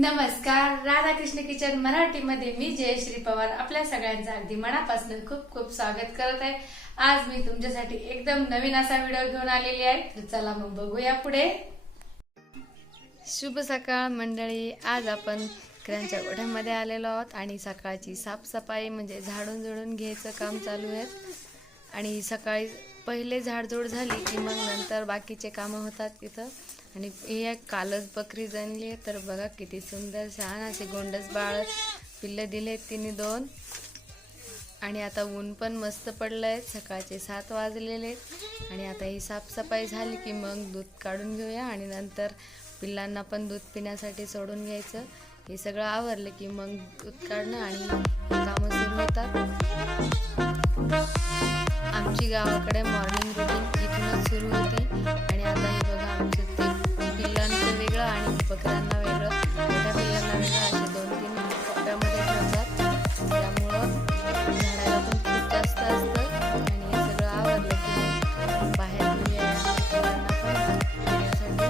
नमस्कार, राधाकृष्ण किचन मराठीमध्ये मी जयश्री पवार आपल्या सगळ्यांचं अगदी मनापासून खूप खूप स्वागत करत आहे। आज मी तुमच्यासाठी एकदम नवीन असा व्हिडिओ घेऊन आलेली आहे, तर चला मग बघूया पुढे। शुभ सकाळ मंडळी, आज आपण बकऱ्यांच्या गोठ्यामध्ये आलेलो आहोत आणि सकाळची साफसफाई म्हणजे झाडून झुडून घ्यायचं काम चालू आहे। आणि सकाळी पहिले झाडझूड झाली की मग नंतर बाकीचे कामं होतात इथं। आणि हे कालच बकरी जणली आहे, तर बघा किती सुंदर छान असे गोंडस बाळ पिल्ले दिले तिने 2। आणि आता ऊन पण मस्त पडलंय, सकाळचे 7 वाजलेले आणि आता ही साफसफाई झाली की मग दूध काढून घेऊया आणि नंतर पिल्लांना पण दूध पिण्यासाठी सोडून घ्यायचं। हे सगळं आवरलं की मग दूध काढणं आणि कामं सुरू होतात। आमची गावाकडे मॉर्निंग रुटीन इथूनच सुरू होती आणि आता हे बघा आमचं ते पिल्लांचं वेगळं आणि बकऱ्यांना वेगळं, मोठ्या पिल्लांना वेगळं असे 2-3 कप्प्यामध्ये ठेवतात। त्यामुळं झाडाला पण खूप जास्त असतं आणि हे सगळं आवडलं की बाहेर घेऊया पिल्लांना पण पिण्यासाठी।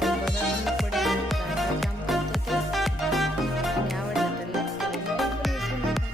तर बघा मी पुढे काय काय काम करतो ते, आणि आवडलं तर लाईक करायला बिलकुल विसरू नका।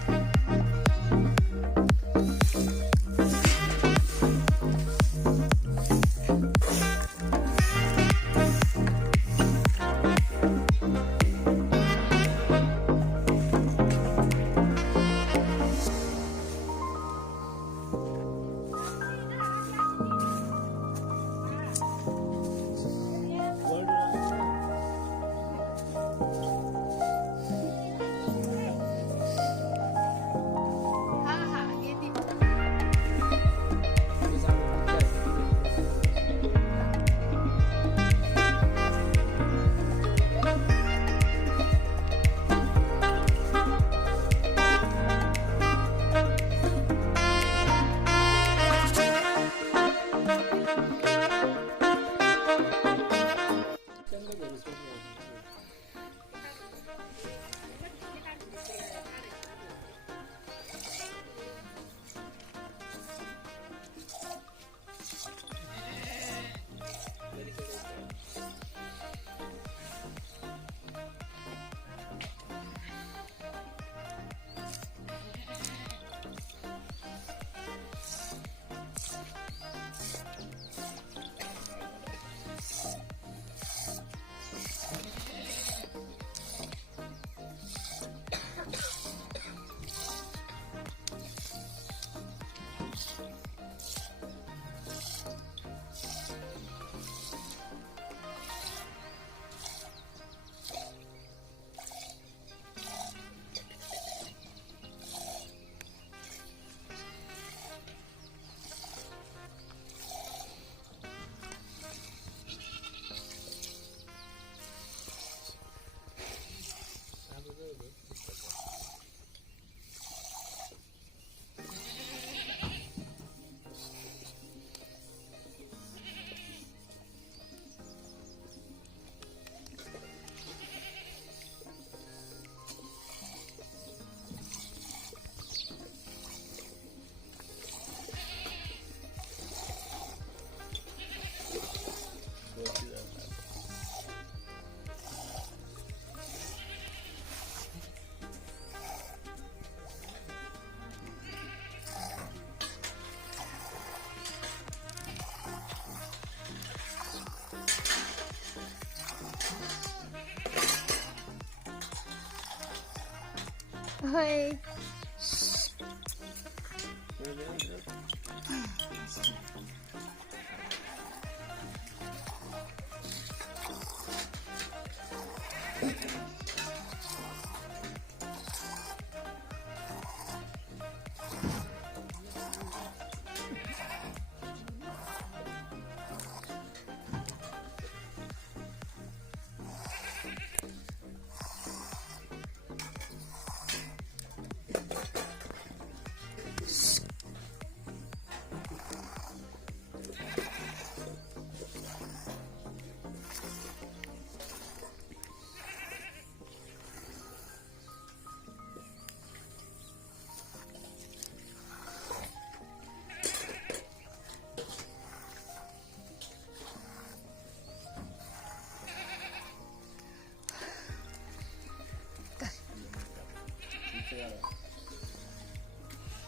होय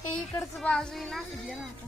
इकडचं बाजू ना आता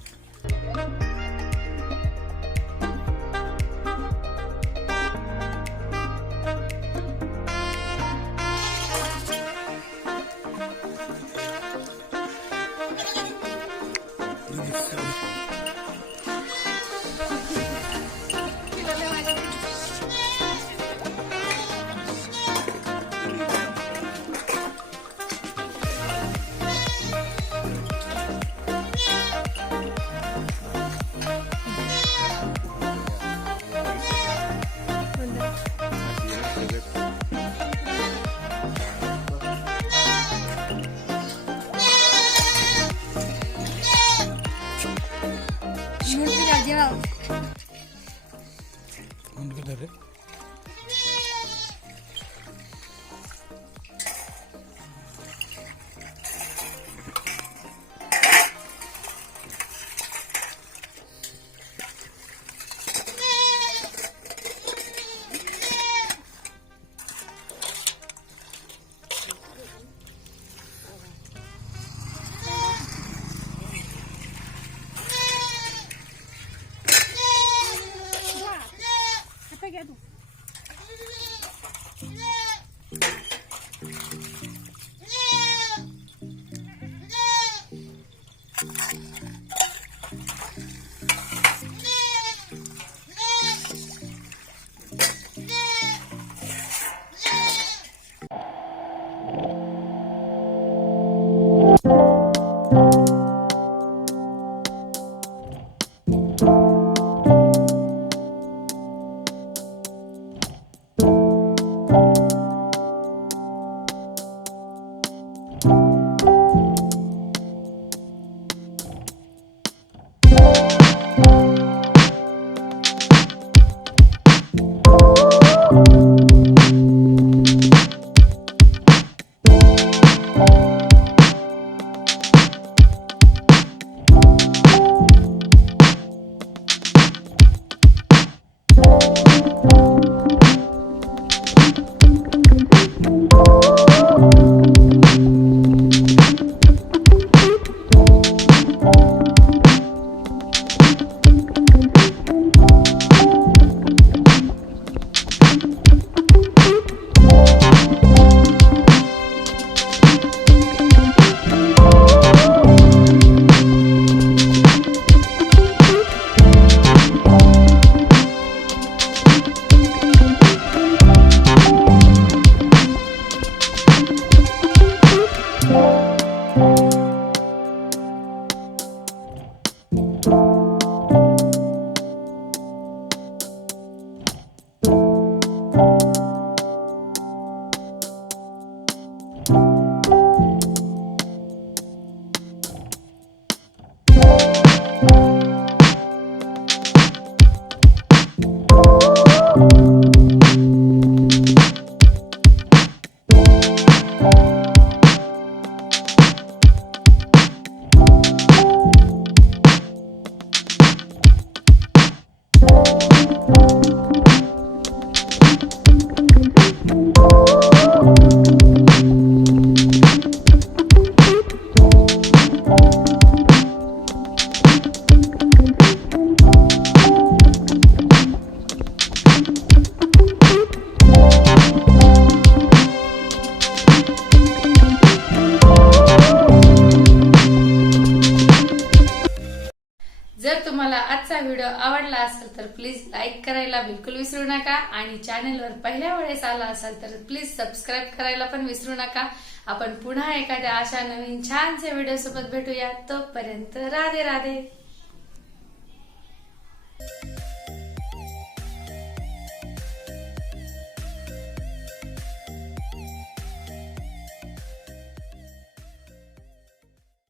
जर तुम्हाला आजचा व्हिडिओ आवडला असेल तर प्लीज लाईक करायला बिलकुल विसरू नका आणि चॅनलवर पहिल्या वेळेस आला असाल तर प्लीज सबस्क्राईब करायला पण विसरू नका. आपण पुन्हा एखाद्या अशा नवीन छानसे व्हिडिओ सोबत भेटूया. तोपर्यंत राधे राधे.